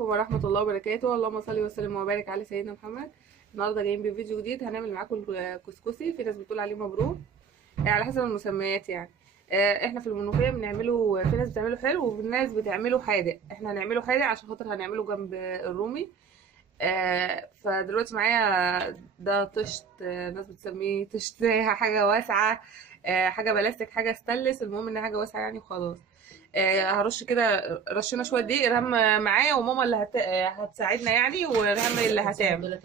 عليكم ورحمة الله وبركاته. اللهم صل وسلم وبارك على سيدنا محمد. النهارده جايين بفيديو جديد، هنعمل معاكم الكسكسي. في ناس بتقول عليه مبروك، على حسب المسميات يعني. احنا في المنوفية بنعمله، في ناس بتعمله حلو وفي ناس بتعمله حادق. احنا هنعمله حادق عشان خاطر هنعمله جنب الرومي. فدلوقتي معايا ده طشت، ناس بتسميه طشت حاجة واسعة، حاجة بلاستيك، حاجة ستانلس، المهم ان حاجة واسعة يعني وخلاص. هرش كده، رشينا شويه دقيق. رهم معايا وماما اللي هتساعدنا يعني، ورهم اللي هتعمل.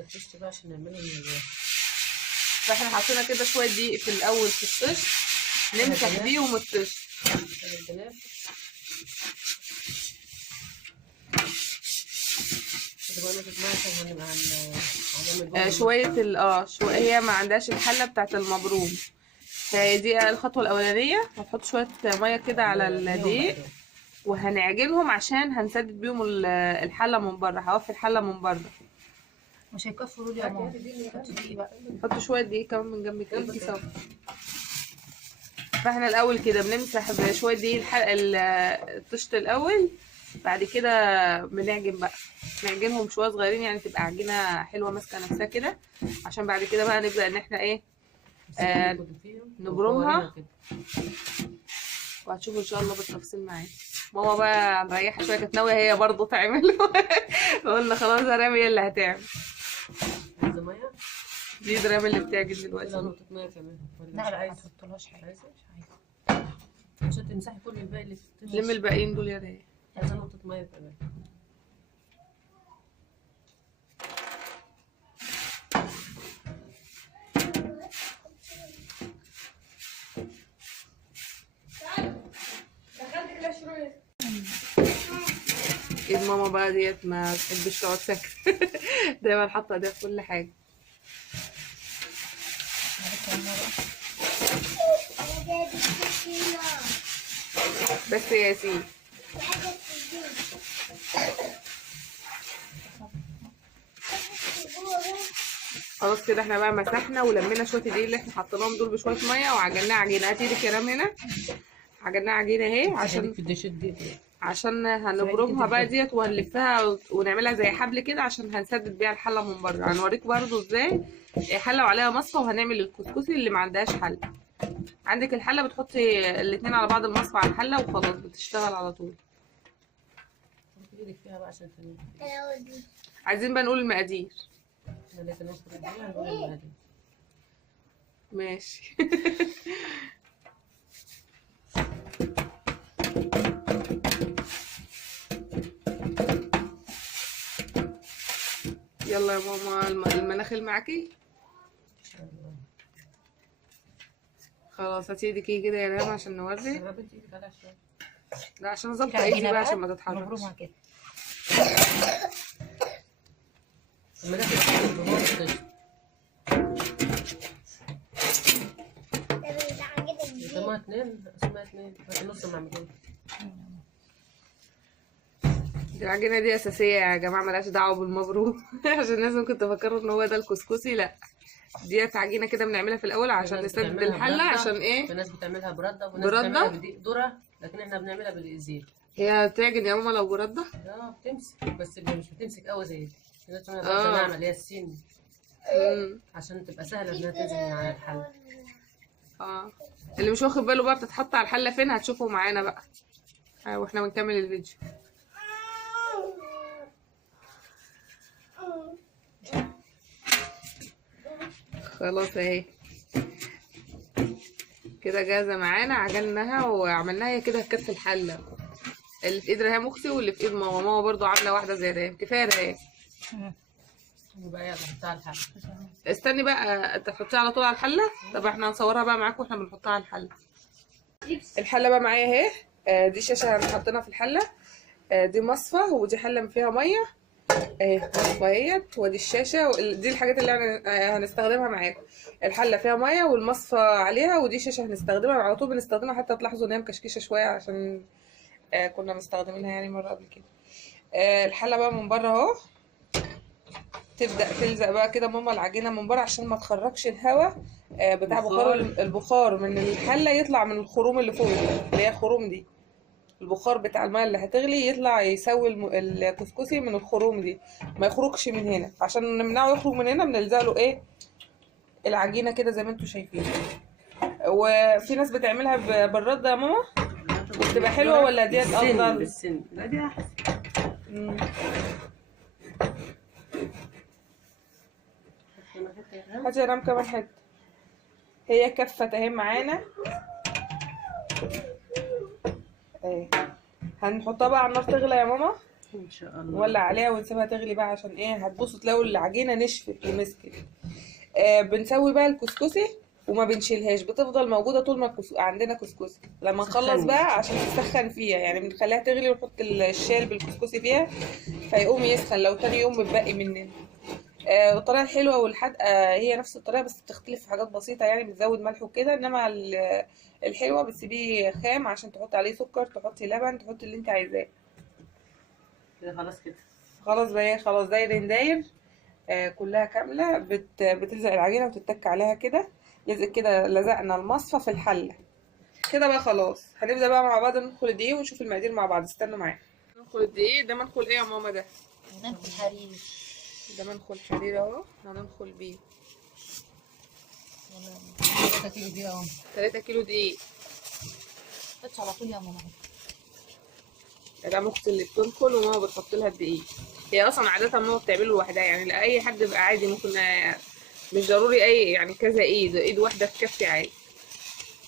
فاحنا حطينا كده شويه دقيق في الاول في الطش، نمسح بيهم الطش. شويه شويه، هي ما عندهاش الحله بتاعت المبروم، فدي الخطوه الاولانيه. هتحط شويه ميه كده على الدقيق وهنعجنهم عشان هنسدد بيهم الحله من بره، هوفي الحله من بره. مش هيكفوا دول يا ماما. حطي دقيق بقى، حطوا شويه دقيق كمان من جنب كده سوا. فاحنا الاول كده بنمسح بشويه دقيق الطشت الاول، بعد كده بنعجن بقى، نعجنهم شويه صغيرين يعني تبقى عجينه حلوه ماسكه نفسها كده، عشان بعد كده بقى نبدا ان احنا نبرمها. وهتشوفوا ان شاء الله بالتفصيل معايا. ماما بقى مريحه شويه، كانت ناويه هي برضه تعمل فقلنا خلاص رامي هي اللي هتعمل. دي درام اللي بتعجن دلوقتي. نقطه ميه كمان. لا ما تحطلهاش حاجه، مش عايزه عشان تمسحي كل الباقي اللي في الطش. لم الباقيين دول يا ريت. عايزه نقطه ميه كمان. ايد ماما بقى ديت ما بتحبش تقعد ساكته دايما حاطه ايديها في كل حاجه. بس يا ياسين خلاص كده احنا بقى مسحنا ولمينا شويه الدقيق اللي احنا حطيناهم دول بشويه ميه وعجناها عجينه. هاتي ايدك يا رام هنا، عجناها عجينه اهي عشان هنبرمها بقى ديت وهنلفها ونعملها زي حبل كده عشان هنسدد بيها الحله من بره. هنوريك برضو ازاي حله وعليها مصفى، وهنعمل الكسكسي اللي ما عندهاش حله. عندك الحله بتحطي الاتنين على بعض، المصفى على الحله وخلاص بتشتغل على طول. عايزين بقى نقول المقادير. ماشي يلا يا ماما، المناخل معاكي خلاص. هاتي ايدك كده يا ريم عشان نوري. لا عشان اظبط ايدي بقى عشان ما تتحركش. دي العجينه دي اساسيه يا جماعه، ملهاش دعوه بالمبروك عشان الناس ممكن تفكروا ان هو ده الكسكسي. لا، ديت عجينه كده بنعملها في الاول عشان نسدد الحله. عشان ايه؟ في ناس بتعملها برده وناس بتعملها بدقيق ذره، لكن احنا بنعملها بالازيل. هي بتعجن يا ماما لو برده؟ بتمسك، بس مش بتمسك قوي زي دي. في ناس بتعملها برده ناعمه اللي هي السن، عشان تبقى سهله انها تنزل من على الحله. اللي مش واخد باله بقى بتتحط على الحله فين هتشوفوا معانا بقى واحنا بنكمل الفيديو. خلاص اهي كده جاهزه معانا، عجناها وعملناها. هي كده كانت في الحله اللي في ايد ريهام اختي واللي في ايد ماما. ماما برضو عامله واحده زي ريهام. كفايه ريهام. يبقى يلا حطها على الحله. استني بقى، انت تحطيها على طول على الحله. طب احنا هنصورها بقى معاكم واحنا بنحطها على الحله. الحله بقى معايا اهي. دي شاشه حطيناها في الحله. دي مصفى، ودي حله فيها ميه اهي. مصفى اهيت، ودي الشاشه. دي الحاجات اللي هنستخدمها معاكم. الحله فيها ميه والمصفى عليها، ودي شاشه هنستخدمها على طول بنستخدمها. حتى تلاحظوا ان هي مكشكشه شويه عشان كنا مستخدمينها يعني مره قبل كده. الحله بقى من بره اهو تبدا تلزق بقى كده ماما العجينه من بره عشان ما تخرجش الهواء بتاع البخار من الحله يطلع من الخروم اللي فوق اللي هي الخروم دي. البخار بتاع الميه اللي هتغلي يطلع يسوي الكسكسي من الخروم دي، ما يخرجش من هنا. عشان نمنعه يخرج من هنا بنلزق له ايه العجينه كده زي ما انتم شايفين. وفي ناس بتعملها بالرده يا ماما، بتبقى حلوه ولا ديت افضل؟ بالسن لا دي احسن. هاتي يا رام كمان حته. هي كفه اهي معانا اهي. هنحطها بقى على النار تغلى يا ماما ان شاء الله، نولع عليها ونسيبها تغلي بقى، عشان ايه هتبصوا تلاقوا العجينه نشفت ومسكت. بنسوي بقى الكسكسي وما بنشيلهاش، بتفضل موجوده طول ما عندنا كسكسي. لما نخلص بقى عشان نسخن فيها يعني بنخليها تغلي ونحط الشال بالكسكسي فيها فيقوم يسخن لو تاني يوم متبقي مننا. الطريقه الحلوه والحادقه هي نفس الطريقه، بس بتختلف في حاجات بسيطه يعني بتزود ملح وكده. انما الحلوه بتسيبيه خام عشان تحطي عليه سكر، تحطي لبن، تحطي اللي انت عايزاه. كده خلاص كده. خلاص بقى، خلاص داير داير. كلها كامله. بتلزق العجينه وتتك عليها كده، لزق كده. لزقنا المصفى في الحله كده بقى. خلاص هنبدا بقى مع بعض ندخل الدقيق ونشوف المقادير مع بعض. استنوا معايا. ندخل الدقيق. ده منخل ايه يا ماما؟ ده منخل حرير. ده منخل حرير اهو، هندخل بيه 3 كيلو دي اهو. 3 كيلو دقيق. حطش على طول يا ماما. ده اختي اللي بتنخل وماما بتحط لها الدقيق. هي اصلا عاده ماما بتعمله لوحدها يعني، لاي حد يبقى عادي ممكن، مش ضروري اي يعني كذا ايد واحده تكفي عادي.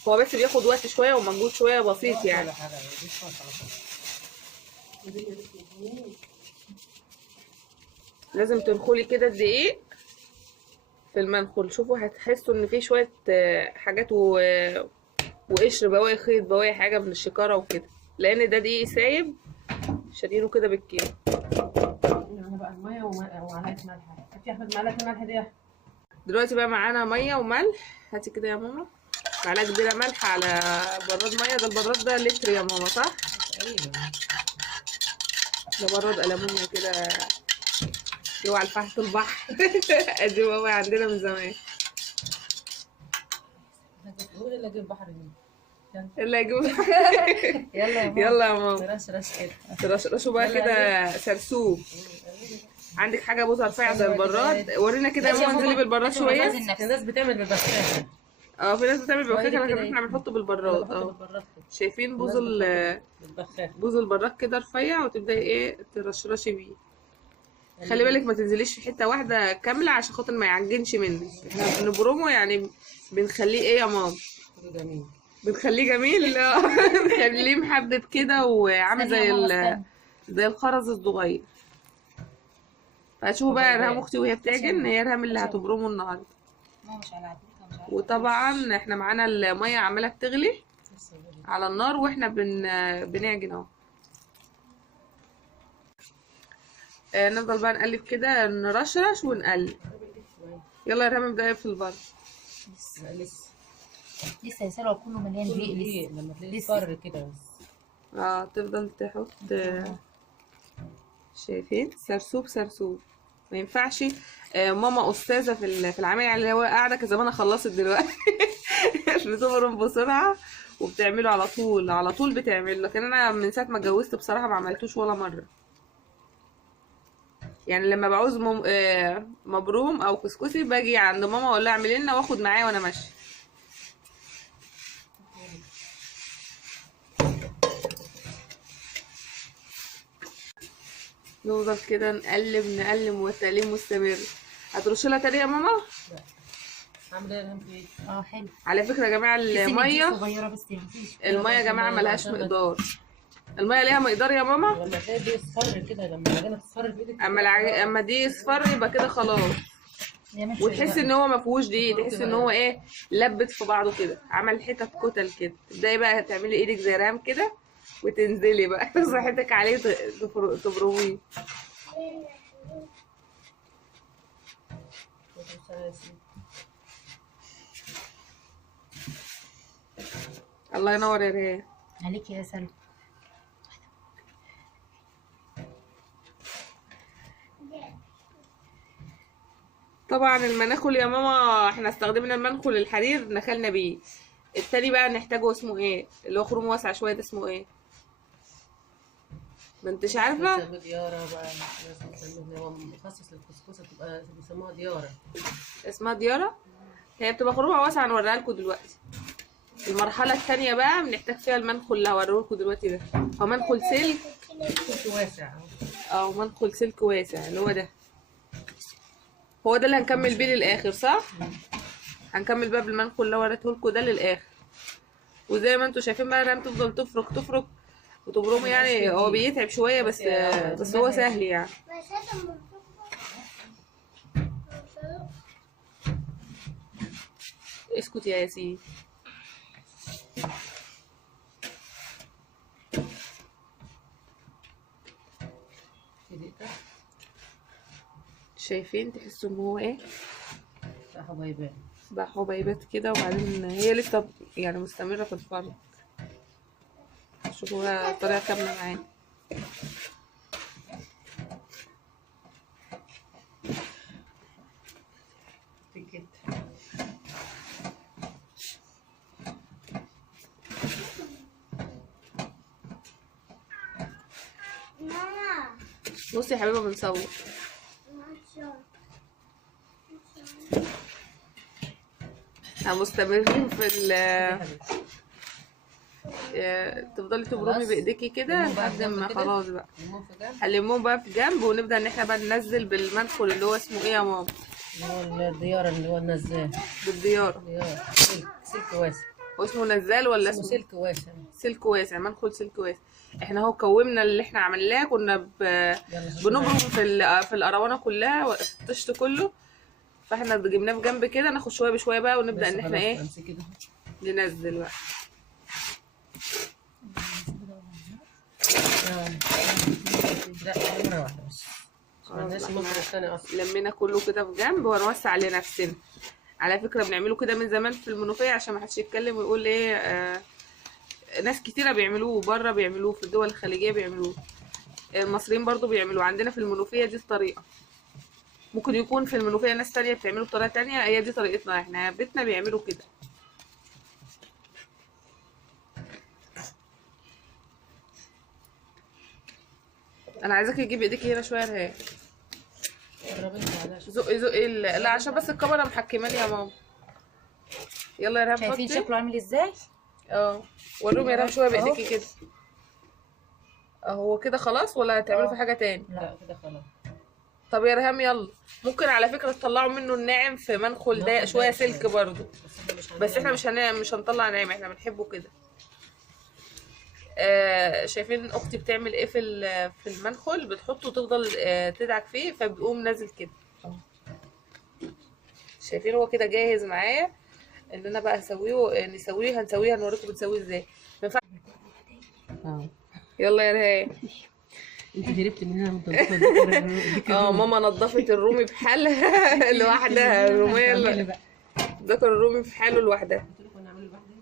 هو بس بياخد وقت شويه ومجهود شويه بسيط يعني. لازم تنخلي كده الدقيق في المنخل. شوفوا هتحسوا ان في شويه حاجات وقشر بواقي خيط بواقي حاجه من الشكاره وكده، لان ده دقيق سايب شارينه كده بالكيلو. يعني بقى الميه ومعلقه ملح. هاتي يا احمد معلقه الملح دي. دلوقتي بقى معانا ميه وملح. هاتي كده يا ماما معلقه كبيره ملح على براد ميه. ده البراد ده لتر يا ماما صح؟ تقريبا. ده براد ألمونيا كده يوعى الفحم البحر. ادي بابا عندنا من زمان. قولي اللي اجيب بحر دي. اللي هيجيب. يلا يا ماما. يلا يا ماما رش كده. ترشرشوا بقى كده سرسوب. عندك حاجه بوزه رفيعه زي البراد؟ ورينا كده يا ماما. انزلي بالبراد شويه. الناس بتعمل بالبخاخه. في ناس بتعمل بالبخاخه لكن كده احنا بنحطه بالبراد. شايفين بوز البراد كده رفيع، وتبداي ايه ترشرشي بيه. خلي بالك ما تنزليش في حته واحده كامله عشان خاطر ما يعجنش منك. احنا بنبرمه يعني بنخليه ايه يا ماما؟ جميل. بنخليه جميل. بنخليه محبب كده وعامل زي الخرز الصغير. فشوفوا بقى رهام اختي وهي بتعجن، هي رهام اللي هتبرمه النهارده. مش على عدلتها مش عارفه. وطبعا احنا معانا الميه عماله بتغلي على النار واحنا بنعجن اهو. نفضل بقى نقلب كده، نرشرش ونقلب. يلا يا رهام ابدأي في البر. لسه يا سلوى كله مليان دقيق. لما تلاقيه صفر كده بس. تفضل تحط. شايفين سرسوب سرسوب ما ينفعش. ماما استاذه في العمل يعني، اللي هو قاعده كزمانها خلصت دلوقتي. بتبرم بسرعه وبتعمله على طول على طول بتعمله. لكن انا من ساعه ما اتجوزت بصراحه ما عملتوش ولا مره يعني. لما بعوز مبروم او كسكسي باجي عند ماما اقول لها اعملي لنا واخد معايا وانا ماشيه. نفضل كده نقلب نقلب والتقليب مستمر. هترش لها تاني يا ماما؟ لا. عامله ايه الهم ايه؟ حلو. على فكره يا جماعه الميه صغيره بس مفيش. الميه يا جماعه ملهاش مقدار. الميه ليها مقدار يا ماما. لما تلاقي دي اصفر كده، لما العجينه تصفر في ايدك اما دي اصفر يبقى كده خلاص. وتحس ان هو ما فيهوش دقيق، تحس ان هو ايه لبت في بعضه كده، عمل حتت كتل كده. تبداي بقى تعملي ايدك زي رام كده وتنزلي بقى صحتك عليه تبرويه. الله ينور يا ريان عليكي يا سلوى. طبعا المناخل يا ماما احنا استخدمنا المنخل الحرير نخلنا بيه. التاني بقى نحتاجه اسمه ايه؟ اللي هو خروم واسع شويه ده اسمه ايه؟ ما انتش عارفه. بيسموه ديارة بقى، ناس بتسميه هو مخصص للكسكسة، بتبقى بيسموها ديارة. اسمها دياره. هي بتبقى خروجها واسعه، هنوريها لكم دلوقتي. المرحله الثانيه بقى بنحتاج فيها المنخل اللي هوريه لكم دلوقتي ده. هو منخل سلك. كنت واسع اه منخل سلك واسع اللي هو ده. هو ده اللي هنكمل بيه للاخر صح؟ هنكمل بقى بالمنخل اللي وريته لكم ده للاخر. وزي ما انتم شايفين بقى ريم تفضل تفرك وتبرمي، يعني هو بيتعب شويه بس هو سهل يعني. اسكت يا ياسين. شايفين تحسوا ان هو ايه حبايبات بقى حبيبات كده، وبعدين هي لسه يعني مستمره في الفرق. شوفوا بقى الطريقه كامله معانا. كده. بصي يا حبيبه بنصور. مستمرين في تفضلي تبرمي بايديكي كده لحد ما خلاص بقى. هنلمهم بقى في جنب، ونبدا ان احنا بقى ننزل بالمنخل اللي هو اسمه ايه يا ماما؟ اللي هو الديارة، اللي هو النزال. بالدياره. ديارة سلك واسع. هو اسمه نزال ولا اسمه سلك واسع. سلك واسع، منخل سلك واسع. احنا اهو كومنا اللي احنا عملناه، كنا بنبرم في القروانه كلها الطشت كله، فاحنا جبناه في جنب كده، ناخد شويه بشويه بقى ونبدا ان احنا ايه ننزل بقى. لا مرة واحدة بس. لمينا كله كده في جنب ونوسع لنفسنا. على فكره بنعمله كده من زمان في المنوفيه عشان ما حدش يتكلم ويقول ايه ناس كتيره بيعملوه بره، بيعملوه في الدول الخليجيه بيعملوه، المصريين برضو بيعملوه. عندنا في المنوفيه دي الطريقه. ممكن يكون في المنوفيه ناس تانية بتعمله بطريقه تانية، هي دي طريقتنا احنا بيتنا بيعملوا كده. انا عايزاكي تجيبي ايديكي هنا شويه رهان. زقي لا عشان بس الكاميرا محكماني يا ماما. يلا يا رهان شايفين حطي. شكله عامل ازاي؟ وريهم يا رهان شويه بايديكي كده. هو كده خلاص ولا هتعملوا في حاجه تاني؟ لا كده خلاص. طب يا رهام يلا. ممكن على فكره تطلعوا منه الناعم في منخل ضيق شويه سلك برضو، بس احنا مش هنطلع ناعم، احنا بنحبه كده. شايفين اختي بتعمل ايه في المنخل؟ بتحطه وتفضل تدعك فيه فبيقوم نازل كده. شايفين هو كده جاهز معايا ان انا بقى نسويه هنوريكم بنسويه ازاي. يلا يا رهان. انت هربت مننا. ماما نظفت الرومي بحالها لوحدها. الروميه ذكر الرومي في حاله لوحدها،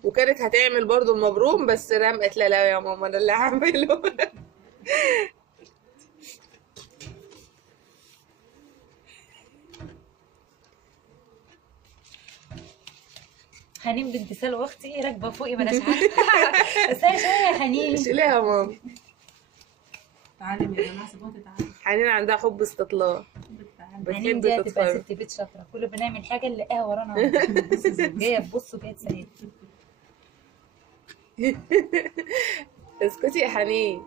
وكانت هتعمل برضو المبروم بس رام قالت لا يا ماما انا اللي هعمله. حنين بنت سلوى اختي راكبه فوقي ما اناش عارفه. بس هي شويه يا حنين. شيليها يا ماما. تعالي يا جماعه سيبوها تتعلم. حنين عندها حب استطلاع. حنين دي هتبقى ست بيت شاطره، كل بنعمل حاجه نلاقيها ورانا جايه تبص وجايه تساعد. اسكتي يا حنين.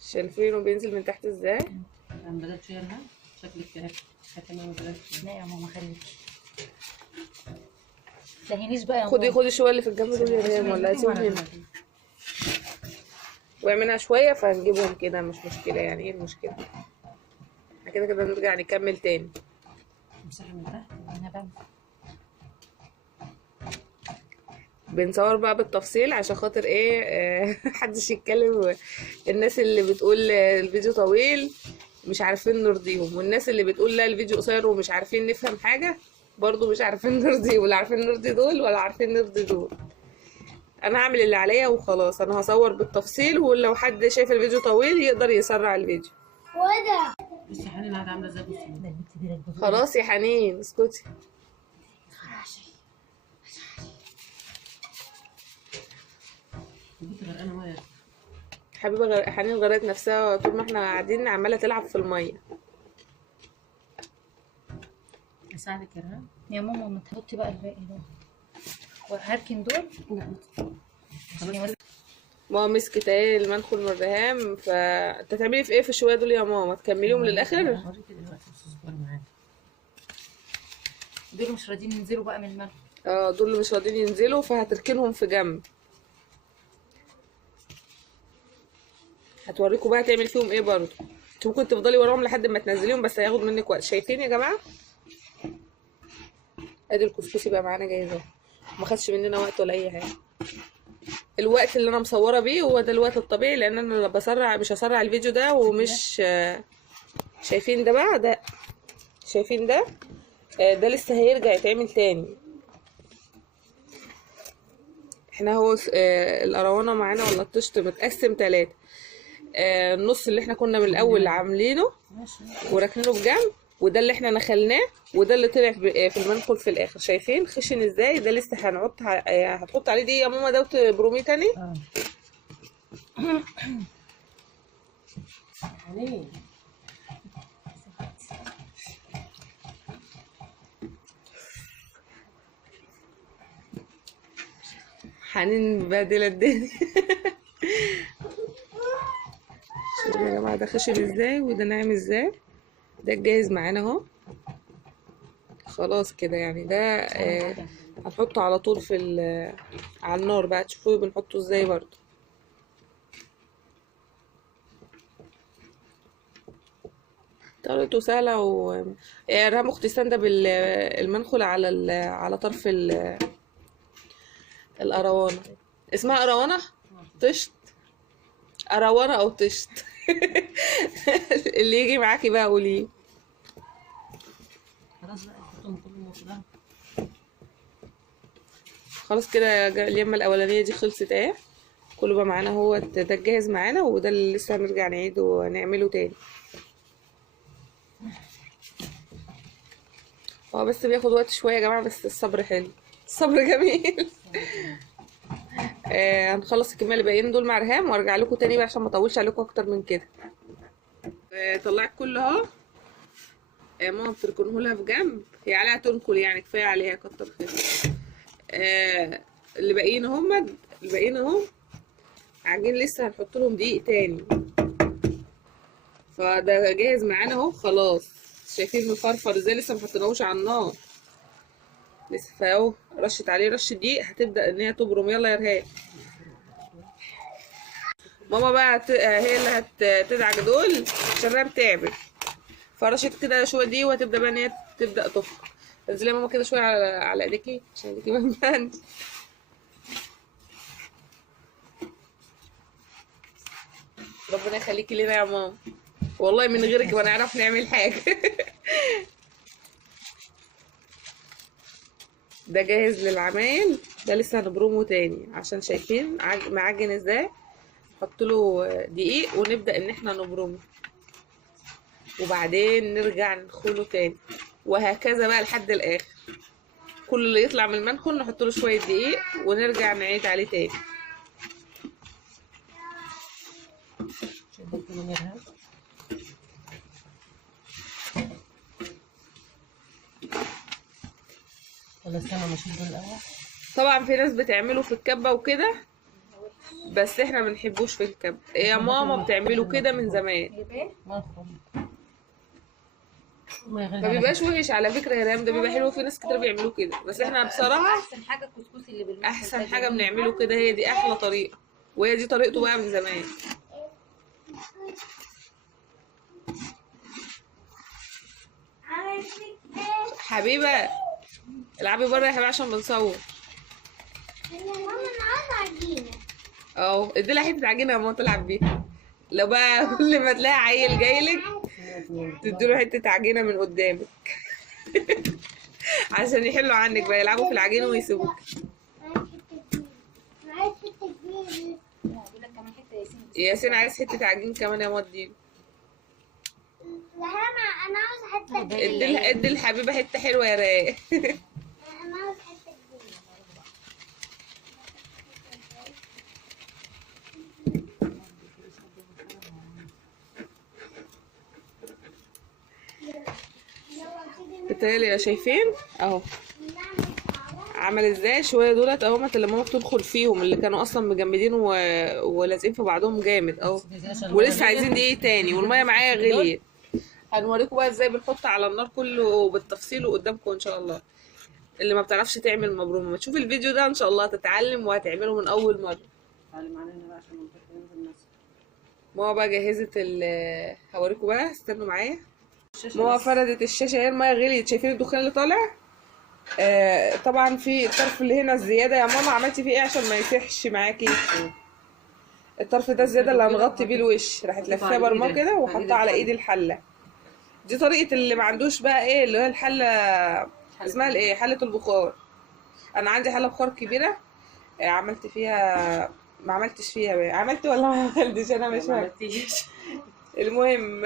شايفينه بينزل من تحت ازاي؟ انا بدات شيلها شكلك هتعمل لا يا ماما خليكي تلهينيش بقى يا خدي شويه اللي في الجنب دول يا ريم ولا هسيبهم هنا واعملها شويه فهنجيبهم كده مش مشكله. يعني ايه المشكله؟ احنا كده نرجع نكمل تاني. امسحي من تحت. انا بقى بنصور بقى بالتفصيل عشان خاطر ايه محدش يتكلم. الناس اللي بتقول الفيديو طويل مش عارفين نرضيهم، والناس اللي بتقول لا الفيديو قصير ومش عارفين نفهم حاجه برضو مش عارفين نرضي، ولا عارفين نرضي دول ولا عارفين نرضي دول. انا هعمل اللي عليا وخلاص. انا هصور بالتفصيل، ولو حد شايف الفيديو طويل يقدر يسرع الفيديو. بصي حنين قاعده عامله ازاي. بصي خلاص يا حنين اسكتي. كنت غرقانه ميه. حبيبه حنين غرقت نفسها طول ما احنا قاعدين، عماله تلعب في الميه. اساعدك يا رهام؟ يا ماما ما تحطي بقى الباقي ده، وهركن دول. لا خلاص. ماما مسكت اهي المنخل من الرهام. فانت تعملي في ايه في الشويه دول يا ماما؟ تكمليهم للاخر؟ هوريكي دلوقتي بس اصبري معايا. دول مش راضيين ينزلوا بقى من الملح. اه دول اللي مش راضيين ينزلوا، فهتركنهم في جنب. هتوريكم بقى تعمل فيهم ايه برضه. انت ممكن تفضلي وراهم لحد ما تنزليهم، بس هياخد منك وقت. شايفين يا جماعه؟ ادي الكسكسي بقى معانا جاهزه، ما خدش مننا وقت ولا اي حاجه. الوقت اللي انا مصوره بيه هو ده الوقت الطبيعي، لان انا اللي بسرع مش هسرع الفيديو ده. ومش شايفين ده بقى؟ ده شايفين ده؟ ده لسه هيرجع يتعمل تاني. احنا هو القروانه معانا ولا الطشت متقسم 3. النص اللي احنا كنا من الاول عاملينه وراكنينه بجنب، وده اللي احنا نخلناه، وده اللي طلع في المنخل في الاخر. شايفين خشن ازاي؟ ده لسه هتحط عليه دي يا ماما دوت برومي تاني. حنين حنين مبهدله الدنيا. شوفوا يا جماعه ده خشن ازاي وده ناعم ازاي. ده جاهز معانا اهو خلاص كده يعني. ده هنحطه على طول على النار بقى، تشوفوه بنحطه ازاي برضه. طريقته سهله. رهم اختي ساندة بالمنخل على طرف القروانه. اسمها قروانه طشت، قروانه او طشت. اللي يجي معاكي بقى قوليه. خلاص بقى نحطهم كلهم كلها. خلاص كده اليمه الاولانيه دي خلصت اهي. كله بقى معانا هو ده جاهز معانا، وده اللي لسه هنرجع نعيده ونعمله تاني. هو بس بياخد وقت شويه يا جماعه، بس الصبر حلو، الصبر جميل. هنخلص الكميه اللي باقيين دول مع رهام وارجع لكم تاني بقى عشان ما اطولش عليكم اكتر من كده. طلعت كله اهو. ماما بتركنه لها في جنب، هي عليها تنكل يعني، كفايه عليها كتر خيرها. اللي باقيين اهم عجين لسه هنحط لهم دقيق تاني. فده جاهز معانا اهو خلاص. شايفين مفرفر ازاي؟ لسه محطناهوش على النار لسه. فاهو رشت عليه رشه دقيق، هتبدا ان هي تبرم. يلا يا رهاب. ماما بقى هي اللي هتدعك دول عشان رهاب تعبت. فرشت كده شويه دي، وهتبدا بقى ان هي تبدا تفرك. انزلي يا ماما كده شويه على ايديكي عشان ايديكي ما تبانش. ربنا يخليكي لنا يا ماما، والله من غيرك ما نعرف نعمل حاجه. ده جاهز للعمايل. ده لسه هنبرمه تاني عشان شايفين معجن ازاي. نحط له دقيق ونبدا ان احنا نبرمه، وبعدين نرجع ندخله تاني، وهكذا بقى لحد الاخر. كل اللي يطلع من المنخل نحط له شويه دقيق ونرجع نعيد عليه تاني. شديت من يرهاب. ولا استنى ما اشيل دول الاول. طبعا في ناس بتعمله في الكبه وكده، بس احنا ما بنحبوش في الكبه. يا ماما بتعمله كده من زمان. ما بيبقاش وحش على فكره يا ريم، ده بيبقى حلو. في ناس كتير بيعملوه كده، بس احنا بصراحه احسن حاجه الكسكسي اللي بالملح. احسن حاجه بنعمله كده، هي دي احلى طريقه، وهي دي طريقته بقى من زمان. حبيبه العبي بره يا حبيبه عشان بنصور. ماما انا عايزه عجينه. اهو ادي لها حته عجينه يا ماما تلعب بيها. لو بقى كل ما تلاقي عيل جايلك تديله حته عجينه من قدامك. عشان يحلوا عنك بقى، يلعبوا في العجينه ويسيبوك. عايز حته كبيره. ياسين عايز حته عجين كمان يا ماما. انا عاوز حته كبيره. ادي الحبيبه حته حلوه يا رايق. انا عاوز حته كبيره. تالي شايفين اهو عمل ازاي شويه دولت اهوت اللي ماما بتدخل فيهم اللي كانوا اصلا مجمدين ولازقين في بعضهم جامد اهو. ولسه عايزين دقيق تاني والميه معايا غليت. هنوريكم بقى ازاي بنحط على النار كله بالتفصيل وقدامكم ان شاء الله. اللي ما بتعرفش تعمل مبرومه ما تشوف الفيديو ده ان شاء الله هتتعلم وهتعمله من اول مره. تعالي معانا هنا بقى عشان ننزل ناس. ماما بقى جهزت هوريكم بقى استنوا معايا. ماما فردت الشاشه اهي الميه غليت شايفين الدخان اللي طالع. طبعا في الطرف اللي هنا الزياده يا ماما عملتي فيه ايه عشان ما يسيحش معاكي؟ الطرف ده الزياده اللي هنغطي بيه الوش راحت لفاه برماه كده وحطها على ايد الحله. دي طريقه اللي ما عندوش بقى ايه اللي هي الحله اسمها الايه حله البخار. انا عندي حله بخار كبيره عملت فيها ما عملتش فيها بقى. عملت ولا ما عملتش انا مش ما فاكره. عملتيش. المهم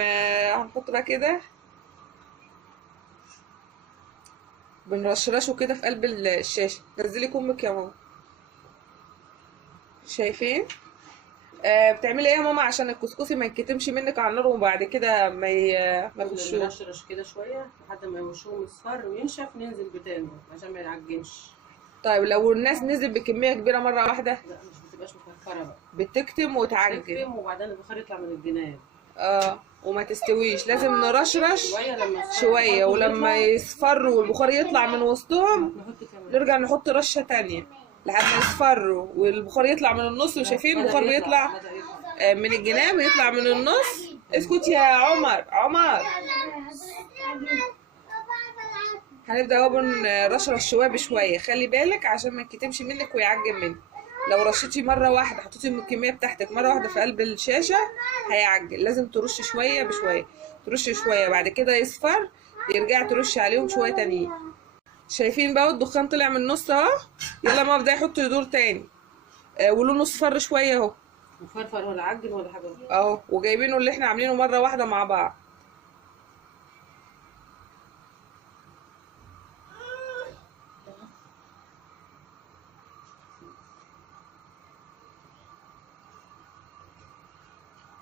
هنحط بقى كده بنرشرشه كده في قلب الشاشه. نزلي كمك يا ماما. شايفين بتعملي ايه يا ماما عشان الكسكسي ما يتكتمش منك على النار وبعد كده ما يخشوش؟ نرشرش كده شويه لحد ما يوشوه مصفر وينشف ننزل بتاني عشان ما يعجنش. طيب لو الناس نزل بكميه كبيره مره واحده لا مش بتبقاش مفرفره بقى. بتكتم وتعجن. تكتم وبعدين البخار يطلع من الجناب. وما تستويش لازم نرشرش شويه لما شويه ولما يصفروا والبخار يطلع من وسطهم نحط كمان. نرجع نحط رشه تانية لحد ما يصفروا والبخار يطلع من النص. وشايفين البخار بيطلع من الجناب يطلع من النص. اسكت يا عمر. هنبدا اهو بنرشرش شويه بشويه. خلي بالك عشان ما يتكتمش منك ويعجن منك. لو رشيتي مره واحده حطيتي الكميه بتاعتك مره واحده في قلب الشاشه هيعجن. لازم ترشي شويه بشويه. ترشي شويه بعد كده يصفر يرجع ترشي عليهم شويه تانيين. شايفين بقى الدخان طلع من النص اهو. يلا ما ابدا يحط دور تاني ولونه اصفر شويه اهو. مفرفر ولا عجن ولا حاجه اهو. وجايبينه اللي احنا عاملينه مره واحده مع بعض.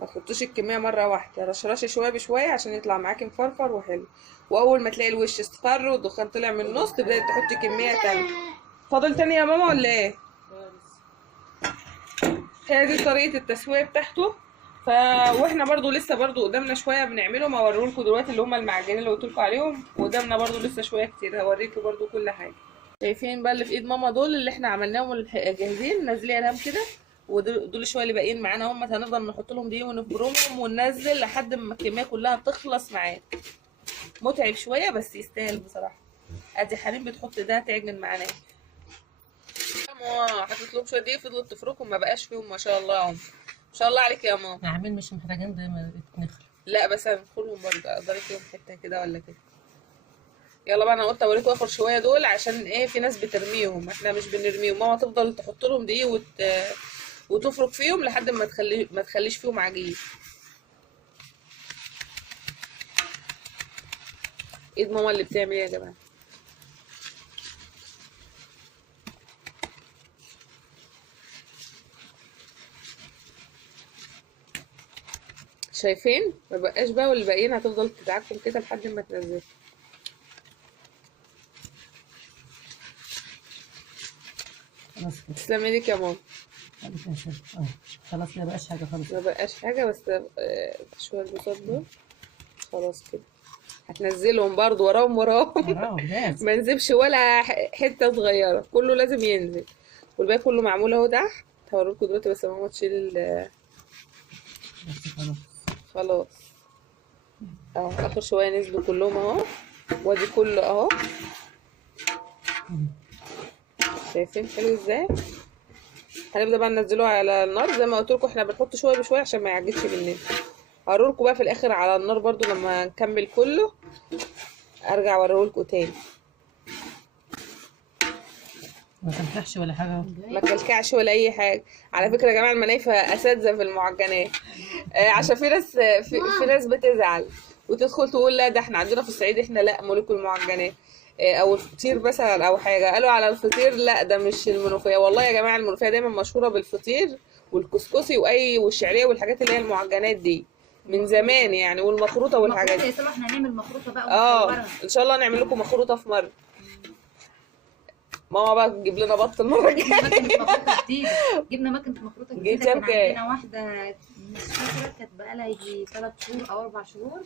ما تحطيش الكميه مره واحده. رشرشي شويه بشويه عشان يطلع معاكي مفرفر وحلو. واول ما تلاقي الوش اصفر والدخان طلع من النص تبداي تحطي كميه تانية. فاضل تاني يا ماما ولا ايه؟ هي دي طريقه التسويه بتاعته. واحنا برضو لسه برضو قدامنا شويه بنعمله. ما اوريلكم دلوقتي اللي هم المعجنين اللي قلت لكم عليهم. وقدامنا برضو لسه شويه كتير هوريكم برضو كل حاجه. شايفين بقى اللي في ايد ماما دول اللي احنا عملناهم جاهزين نازلين كده. ودول شويه اللي باقيين معانا هم هنفضل نحط لهم دي ونفرمهم وننزل لحد ما الكميه كلها تخلص معاك. متعب شويه بس يستاهل بصراحه. ادي حنين بتحط ده تعجن معانا. ماما حطيت لهم شويه دي فضلت تفركهم ما بقاش فيهم ما شاء الله. ما شاء الله عليك يا ماما. عامل مش محتاجين ما يتنخل. لا بس هندخلهم برضه اقدر فيهم حته كده ولا كده. يلا بقى انا قلت اوريكم اخر شويه دول عشان ايه في ناس بترميهم. احنا مش بنرميهم. ماما تفضل تحط لهم دي وتفرك فيهم لحد ما تخليش فيهم عجين. ايد ماما اللي بتعمل ايه يا جماعه. شايفين ما بقاش بقى واللي باقيين هتفضل تدعكم كده لحد ما تنزل. خلاص تسلم ايدك يا ماما. خلاص ما بقاش حاجه خالص. ما بقاش حاجه بس شويه البساط دول خلاص كده. هتنزلهم برضو وراهم ما نسيبش ولا حته صغيره. كله لازم ينزل. والباقي كله معمول اهو تحت. هوريكم دلوقتي بس ماما تشيل خلاص اهو. اخر شويه نزلوا كلهم اهو. وادي كله اهو. شايفين حلو ازاي. هنبدا بقى ننزله على النار زي ما قلت لكم. احنا بنحط شويه بشويه عشان ما يعجنش مننا. هوريلكم بقى في الاخر على النار برضو لما نكمل كله ارجع اوريهولكم تاني. ما تنفعش ولا حاجه. ما كلكعش ولا اي حاجه. على فكره يا جماعه المنايفه اساتذه في المعجنات. عشان في ناس في ناس بتزعل وتدخل تقول لا ده احنا عندنا في الصعيد احنا لا ملوك المعجنات. او الفطير مثلا او حاجه قالوا على الفطير لا ده مش المنوفيه. والله يا جماعه المنوفيه دايما مشهوره بالفطير والكسكسي والشعريه والحاجات اللي هي المعجنات دي. من زمان يعني، والمخروطه والحاجات المخروطه دي. يا سلوى احنا هنعمل مخروطه بقى ونصورها. ان شاء الله نعمل لكم مخروطه في مره. ماما بقى تجيب لنا بط المره جبنا الجايه. مكنه مخروطه جديده، جبنا مكنه مخروطه جديده. جبتها كان بكام؟ عندنا واحده مش فاكره، كانت بقالها يجي 3 شهور او 4 شهور،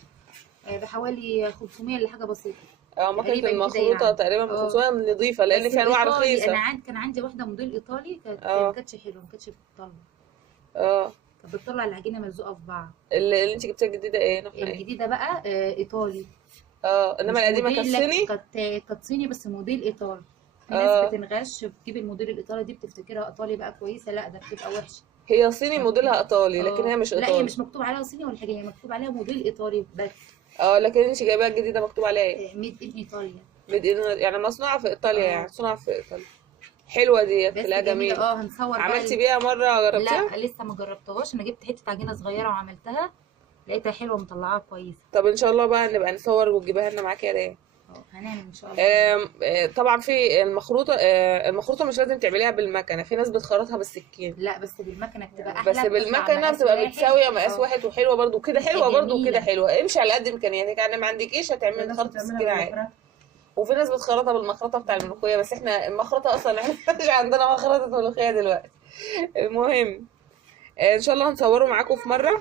بحوالي 500 ولا حاجه بسيطه. مكنه تقريباً كده المخروطه يعني. تقريبا ب 500 نضيفه، لان بس في انواع الإيطالي، رخيصه. كان عندي واحده موديل ايطالي كانت اه. ما كانتش حلوه، ما كانتش بتطلع، اه. كانت بتطلع العجينه ملزوقه في بعض. اللي انت جبتيها الجديده ايه نوعها ايه؟ الجديده بقى ايطالي. انما مش القديمه كانت موديل، لا، صيني. كانت صيني بس موديل ايطالي. في اه. ناس بتنغش بتجيب الموديل الايطالي دي بتفتكرها ايطالي بقى كويسه، لا ده بتبقى وحشه. هي صيني موديلها ايطالي، لكن هي مش لا هي ايطالي. مش مكتوب عليها صيني ولا حاجه، هي مكتوب عليها موديل ايطالي بس. لكن انت جايباها الجديده مكتوب عليها ايه؟ ميد ان ايطاليا. يعني مصنوعه في ايطاليا، يعني صنع في ايطاليا. حلوه ديت، بس لا جميله. جميله. هنصور بقى عملتي بيها مره جربتيها؟ لا لسه ما جربتهاش، انا جبت حته عجينه صغيره وعملتها، لقيتها حلوه مطلعاها كويسه. طب ان شاء الله بقى نبقى نصور وتجيبها لنا معاكي يا ريان. هنعمل ان شاء الله. طبعا في المخروطه مش لازم تعمليها بالمكنه، في ناس بتخرطها بالسكين. لا بس بالمكنه بتبقى احلى، بس بتطلع بالمكنه مقاس بتبقى واحد. متساويه مقاس واحد، وحلوه برضو كده، حلوه برضو جميلة. كده حلوه. امشي على قد امكانياتك، يعني ما عندكيش هتعملي خرط السكين عادي. وفي ناس بتخرطها بالمخرطه بتاع الملوخيه، بس احنا المخرطه اصلا احنا مش عندنا مخرطه ملوخيه دلوقتي. المهم ان شاء الله هنصوره معاكم في مره.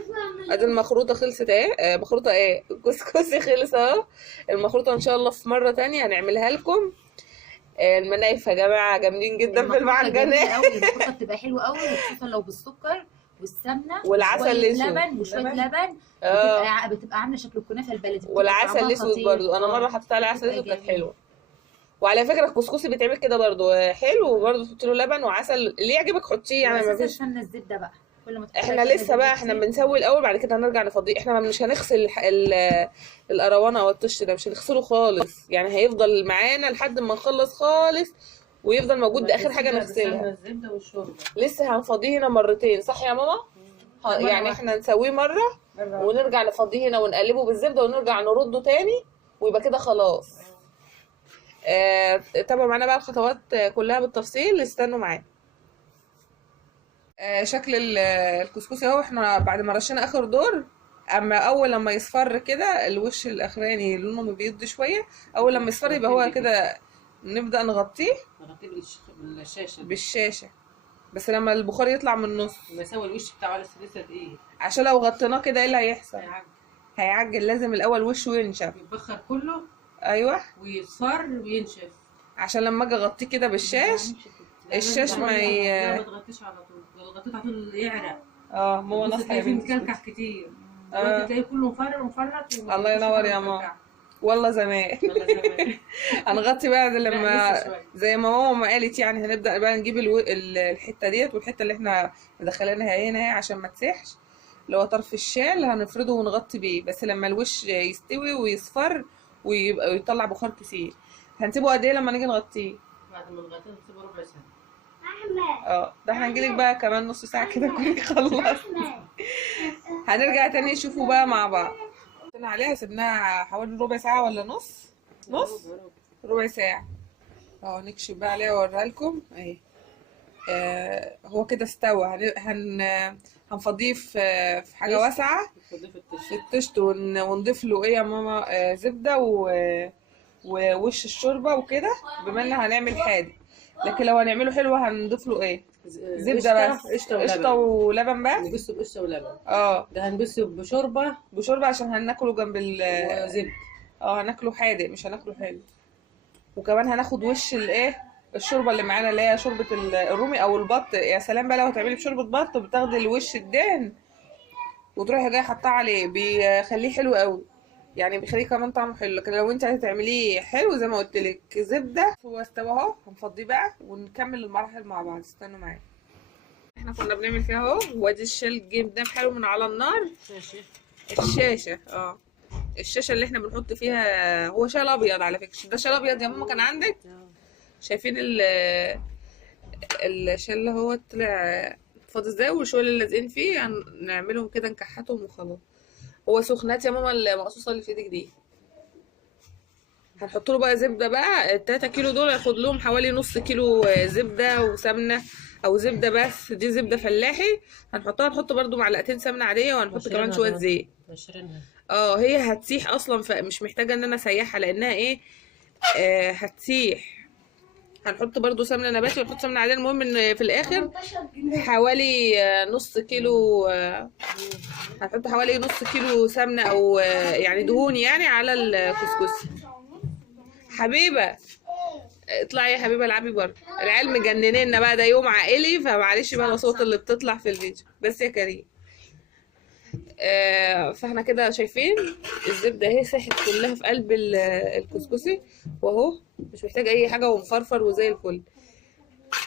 ادي المخروطه خلصت اهي. مخروطه ايه، الكسكسي خلص اهو. المخروطه ان شاء الله في مره تانية هنعملها لكم. المنايف يا جماعه جامدين جدا في المعجنات. المخروطه بتبقى حلوه قوي، وخصوصا لو بالسكر والسمنه والعسل الاسود لبن وشويه لبن. بتبقى عامله شكل الكنافه البلدي. والعسل الاسود برضو انا مره حطيت عليه عسل اسود كانت حلوه. وعلى فكره الكسكسي بيتعمل كده برضو حلو، وبرضو تحطي له لبن وعسل اللي يعجبك حطيه، يعني ما فيش. سمنه الزبده بقى كل ما احنا لسه بقى احنا بنسوي الاول، بعد كده هنرجع نفضيه. احنا مش هنغسل القروانه او الطش ده، مش هنغسله خالص، يعني هيفضل معانا لحد ما نخلص خالص ويفضل موجود. ده اخر حاجه نغسلها. الزبده والشوربه لسه هنفضيه هنا مرتين، صح يا ماما؟ يعني احنا نسويه مره ونرجع نفضيه هنا ونقلبه بالزبده ونرجع نرده تاني، ويبقى كده خلاص. تابعوا معانا بقى الخطوات كلها بالتفصيل، استنوا معانا. شكل الكسكسي اهو. احنا بعد ما رشينا اخر دور، اما اول لما يصفر كده الوش الاخراني لونه مبيض شويه، اول لما يصفر يبقى هو كده نبدا نغطيه بالشاشه. بس لما البخار يطلع من النص بسوي الوش بتاعه لسه دقيق، عشان لو غطيناه كده ايه اللي هيحصل؟ هيعجل. لازم الاول وشه ينشف، يتبخر كله. ايوه، ويصفر وينشف، عشان لما اجي اغطيه كده بالشاش الشاش ما ما تغطيش على طول. لو غطيت على طول يعرق. ماما نصحى يا بنتي مكلكع كتير. تلاقيه كله مفرط. الله ينور يا ماما، والله زمان. هنغطي بقى لما زي ما ماما قالت، يعني هنبدا بقى نجيب الحته ديت والحته اللي احنا مدخلينها هنا عشان ما تسيحش، اللي هو طرف الشال هنفرده ونغطي بيه. بس لما الوش يستوي ويصفر ويبقى يطلع بخار كتير، هنسيبه قد ايه لما نيجي نغطيه؟ بعد ما نغطيه نسيبه ربع ساعه. ده احنا هنجيلك بقى كمان نص ساعه كده نكون خلصنا. هنرجع تاني نشوفه بقى مع بعض. قلنا عليها سيبناها حوالي ربع ساعه ولا نص ربع ساعه. نكشف بقى عليها واوريها لكم اهي. هو كده استوى. هنفضيه في حاجه واسعه في الطشت، ونضيف له ايه يا ماما؟ زبده ووش الشوربه وكده، بما ان هنعمل حادق. لكن لو هنعمله حلو هنضيف له ايه؟ زبده بس، قشطه ولبن بس. نبسه بقشطه ولبن. ده هنبسه بشوربه عشان هناكله جنب زبده. هناكله حادق مش هناكله حلو. وكمان هناخد وش الايه؟ الشوربه اللي معانا، اللي هي شوربه الرومي او البط. يا سلام بقى لو هتعملي بشوربه بط، بتاخدي الوش الدهن وتروحي جايه حاطاه عليه، بيخليه حلو قوي، يعني بيخليه كمان طعمه حلو. لكن لو انت عايزه تعمليه حلو زي ما قلت لك زبده. هو استوى اهو، هنفضيه بقى ونكمل المراحل مع بعض، استنوا معايا. احنا كنا بنعمل فيها اهو، وادي الشال جه ده حلو من على النار. الشاشه الشاشه اللي احنا بنحط فيها هو شال ابيض على فكره. ده شال ابيض يا ماما كان عندك؟ شايفين الشال اللي هو طلع فاضي ازاي، والشويه اللي لازقين فيه هنعملهم كده نكحتهم وخلاص. هو سخنات يا ماما المقصوصه اللي في ايدك دي. هنحط له بقى زبده بقى. ال3 كيلو دول هياخد لهم حوالي نص كيلو زبده وسمنه او زبده، بس دي زبده فلاحي هنحطها. نحط برضو معلقتين سمنه عاديه، وهنحط كمان شويه زيت. بشرينها. هي هتسيح اصلا، فمش محتاجه ان انا اسيحها لانها ايه، هتسيح. هنحط برضو سمنه نباتي ونحط سمنه عاديه. المهم ان في الاخر حوالي نص كيلو، هنحط حوالي نص كيلو سمنه او يعني دهون يعني على الكسكسي. حبيبه اطلعي يا حبيبه العبي بره، العيال مجننينا بقى، ده يوم عائلي فمعلش بقى الاصوات اللي بتطلع في الفيديو. بس يا كريم فاحنا كده شايفين الزبده اهي ساحت كلها في قلب الكسكسي، واهو مش محتاج اي حاجه ومفرفر وزي الفل.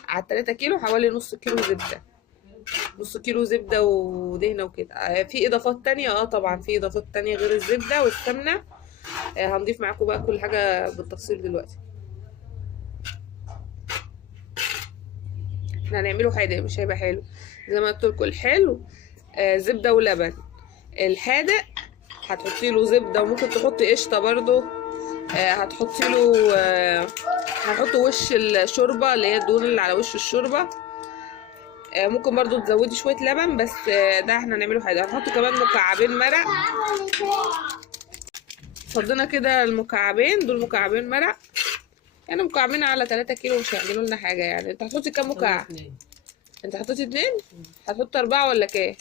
على 3 كيلو حوالي نص كيلو زبده، نص كيلو زبده ودهنه وكده. في اضافات تانية، طبعا في اضافات تانية غير الزبده والسمنه. هنضيف معاكم بقى كل حاجه بالتفصيل دلوقتي. احنا هنعمله حادق مش هيبقى حلو زي ما قلت لكم. الحلو زبده ولبن. الحادق هتحطي له زبده وممكن تحطي قشطه برضو. هتحطي له هنحط وش الشوربه اللي هي الدهون اللي على وش الشوربه. ممكن برضو تزودي شويه لبن، بس ده احنا هنعمله حادق. هنحط كمان مكعبين مرق. فضينا كده المكعبين دول، مكعبين مرق يعني مكعبين على 3 كيلو مش هيعملوا لنا حاجه يعني. انت هتحطي كام مكعب؟ انت حطيتي 2؟ هتحطي 4 ولا كام؟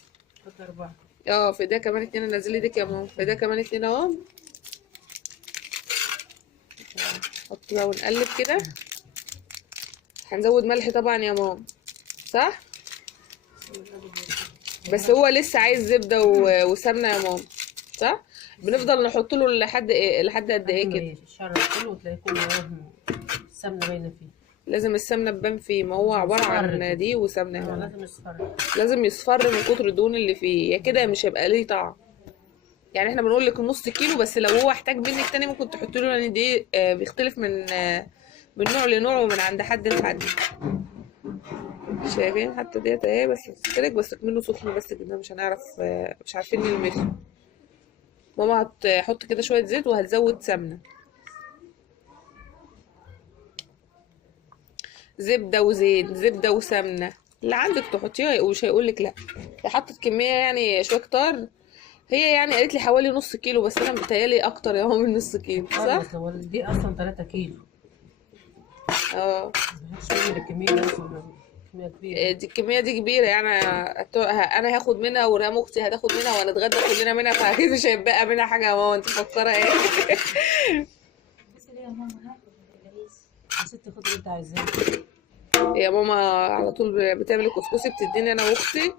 حط 4. في ده كمان 2. نزلي ديك يا ماما، في ده كمان 2 اهو. نحط بقى ونقلب كده. هنزود ملح طبعا يا ماما، صح؟ بس هو لسه عايز زبده وسمنه يا ماما، صح؟ بنفضل نحط له لحد قد ايه كده؟ الشعر كله وتلاقي كله السمنه باينه فيه. لازم السمنه تبان فيه، ما هو عباره عن دي وسمنه. لازم يصفر، لازم يصفر من كتر الدهون اللي فيه، يا كده مش هيبقى ليه طعم. يعني احنا بنقول لك نص كيلو، بس لو هو احتاج منك تاني ممكن تحطي له، لان دي بيختلف من نوع لنوع ومن عند حد لحد. شايفين حتى ديت اهي، بس هتتسلق بس منه سخن بس كده، مش هنعرف مش عارفين نلمسه. ماما هتحط كده شويه زيت وهتزود سمنه، زبده وزيت، زبده وسمنه اللي عندك تحطيها ومش هيقولك لا. هي حطت كميه يعني شويه كتار. هي يعني قالت لي حوالي نص كيلو، بس انا متهيالي اكتر يا ماما من نص كيلو، صح؟ هو دي اصلا 3 كيلو. مش الكميه دي اصلا كميه كبيره. دي الكميه دي كبيره يعني. انا هاخد منها ورام اختي هتاخد منها وهنتغدى كلنا منها، فاكيد مش هيبقى منها حاجه يا ماما. انت مفكره ايه؟ بس ليه يا ماما هاخد يا ستي خدي اللي انت عايزاه. يا ماما على طول بتعمل الكسكسي بتديني انا واختي،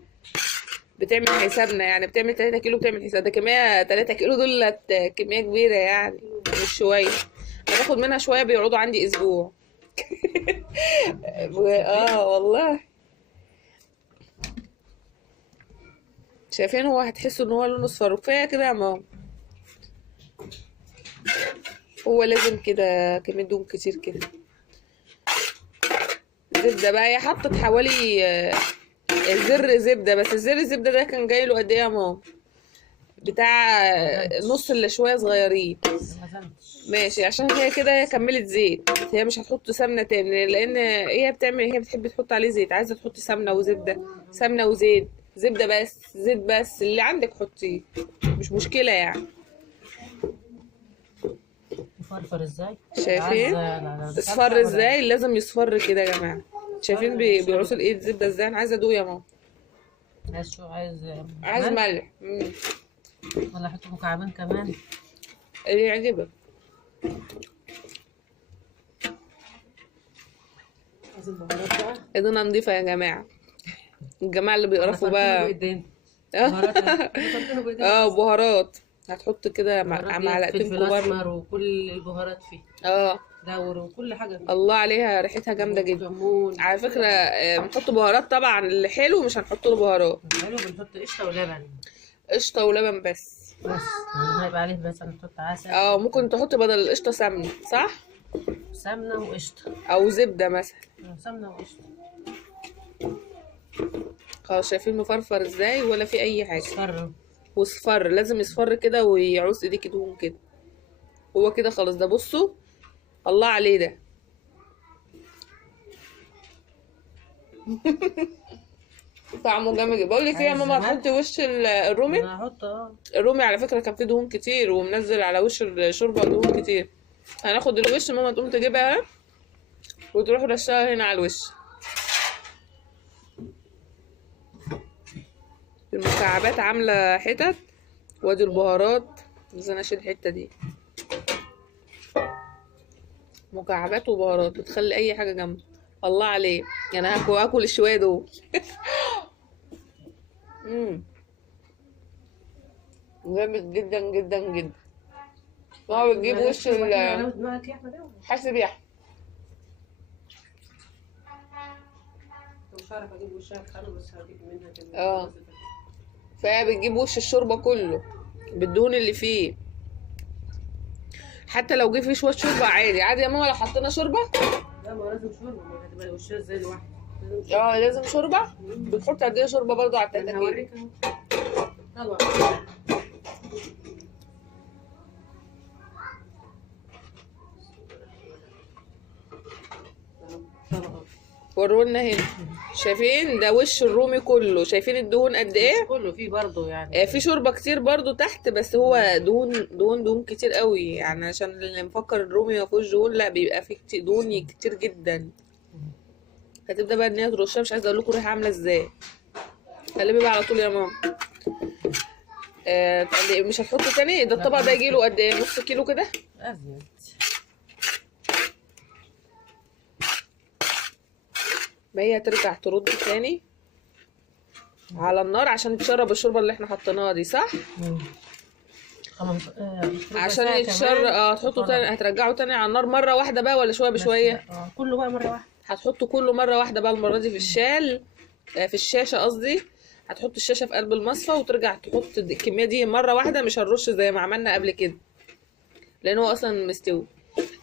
بتعمل حسابنا يعني. بتعمل 3 كيلو بتعمل حساب. ده كميه 3 كيلو دول كميه كبيره يعني، مش شويه. انا باخد منها شويه بيقعدوا عندي اسبوع. والله. شايفين هو هتحسوا ان هو لونه اصفر. كفايه كده يا ماما، هو لازم كده كميه دهون كتير كده. زبده بقى، هي حطت حوالي زر زبده، بس الزر الزبده ده كان جاي له قد ايه يا ماما؟ بتاع نص الا شويه صغيرين. ماشي، عشان هي كده هي كملت زيت. هي مش هتحط سمنه تاني، لان هي بتحب تحط عليه زيت. عايزه تحطي سمنه وزبده، سمنه وزيت، زبده بس، زيت بس، اللي عندك حطيه مش مشكله يعني. يفرفر ازاي؟ شايفين اصفر ازاي؟ لازم يصفر كده يا جماعه. شايفين بيرصوا الايد زبده ازاي؟ انا عايزه ادوق يا ماما. عايز شو؟ عايز ملح. ولا احط مكعبين كمان اللي يعجبك. عايز البهارات بقى. ايدينا نضيفه يا جماعه. الجماعه اللي بيقرفوا بقى. بهارات. هتحط كده معلقتين كبار وكل البهارات فيه. دور وكل حاجه فيه. الله عليها، ريحتها جامده جدا على فكره. بنحط بهارات طبعا. اللي حلو مش هنحط له بهارات. حلو بنحط قشطه ولبن. قشطه ولبن بس يعني هيبقى عليه بس هنحط عسل. ممكن تحط بدل القشطه سمنه، صح؟ سمنه وقشطه او زبده مثلا. سمنه وقشطه. خلاص. شايفين مفرفر ازاي ولا في اي حاجه؟ صفر وصفر. لازم يصفر كده ويعوز ايديك دهون كده. هو كده خلاص. ده بصوا الله عليه. ده طعمه جامد. بقول لك ايه يا ماما، هتحطي وش الرومي؟ انا هحط الرومي على فكره كان فيه دهون كتير ومنزل على وش الشوربه دهون كتير. هناخد الوش، ماما تقوم تجيبها وتروح رشها هنا على الوش. المكعبات عامله حتت، وادي البهارات. لازم اشيل الحته دي. مكعبات وبهارات بتخلي اي حاجه جنب. الله عليه، يعني هاكل الشويه دول. جامد جدا جدا جدا. ماما بتجيب وش حاسب يا احمد. مش عارفه اجيب وشها بحاله، بس هجيب منها كده. فهي بتجيب وش الشوربه كله بالدهون اللي فيه. حتى لو جه فيه شويه شوربه عادي عادي يا ماما. لو حطينا شوربه، لا ما لازم شوربه، ما هتبقى وشها ازاي لوحدها. لازم شوربه. بتحط قد ايه شوربه برضه على التلاجة؟ هوريك اهو. طبعا. ورونا هنا. شايفين ده وش الرومي كله؟ شايفين الدهون قد ايه؟ كله فيه برضه يعني. في شوربه كتير برضو تحت، بس هو دهون دهون دهون كتير قوي يعني. عشان اللي مفكر الرومي ما فيهوش دهون، لا بيبقى فيه دهون كتير جدا. هتبدا بقى ان هي ترشها. مش عايزه اقول لكم الريحه عامله ازاي. قلبي بقى على طول يا ماما. مش هتحطي تاني؟ ده الطبق ده يجيله قد ايه؟ نص كيلو كده؟ ازيد. ما هي ترجع ترد تاني على النار عشان تشرب الشوربه اللي احنا حطيناها دي، صح؟ عشان يتشرب. تحطوا تاني، هترجعوا تاني على النار مره واحده بقى ولا شويه بشويه؟ كله بقى مره واحده. هتحطوا كله مره واحده بقى المره دي في الشال، في الشاشه قصدي. هتحط الشاشه في قلب المصفى وترجع تحط الكميه دي مره واحده. مش هنرش زي ما عملنا قبل كده لان هو اصلا مستوي.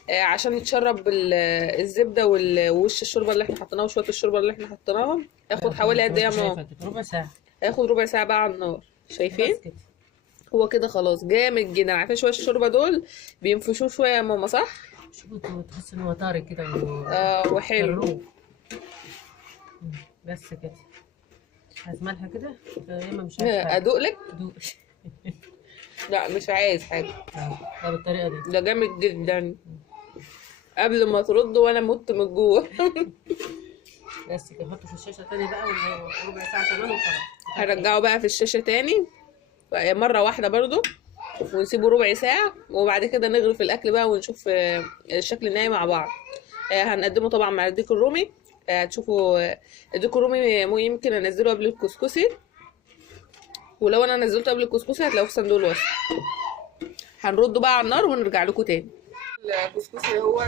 عشان يتشرب الزبده ووش الشوربه اللي احنا حطيناها وشويه الشوربه اللي احنا حطيناهم. ياخد حوالي قد ايه يا ماما؟ ربع ساعه. هياخد ربع ساعه بقى على النار. شايفين؟ هو كده خلاص جامد جدا. عارفين شويه الشوربه دول بينفشوه شويه يا ماما، صح؟ شوفوا تحس ان هو طارق كده وحلو. بس كده. عايز ملح كده يا اما مش عايز ادوق لك؟ دوق. لا مش عايز حاجه. ده بالطريقه دي. ده جامد جدا. قبل ما ترد وانا مت من جوه. بس كده. حطه في الشاشه تاني بقى ربع ساعه كمان وخلاص. هرجعه بقى في الشاشه تاني مره واحده برضو ونسيبه ربع ساعه. وبعد كده نغرف الاكل بقى ونشوف الشكل النهائي مع بعض. هنقدمه طبعا مع الديك الرومي. هتشوفوا الديك الرومي يمكن انزله قبل الكسكسي، ولو انا نزلته قبل الكسكسي هتلاقوه في صندوق الوصف. هنرده بقى على النار ونرجع لكم تاني. الكسكسي اهوت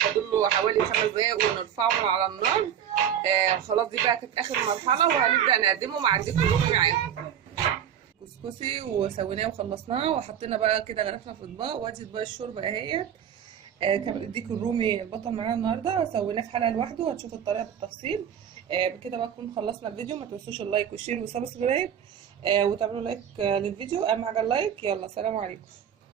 فاضل له حوالي 5 دقايق ونرفعه من على النار. خلاص دي بقى كانت اخر مرحله وهنبدا نقدمه مع الديك الرومي معاكم. كسكسي وسويناه وخلصناه وحطينا بقى كده غرفنا في اطباق. وادي اطباق الشوربه اهيت. كان الديك الرومي البطل معانا النهارده سويناه في حلقه لوحده. هتشوفوا الطريقه بالتفصيل. بكده بقى نكون خلصنا الفيديو. ما تنسوش اللايك والشير والسبسكرايب وتعملوا لايك للفيديو. اهم حاجه اللايك. يلا سلام عليكم.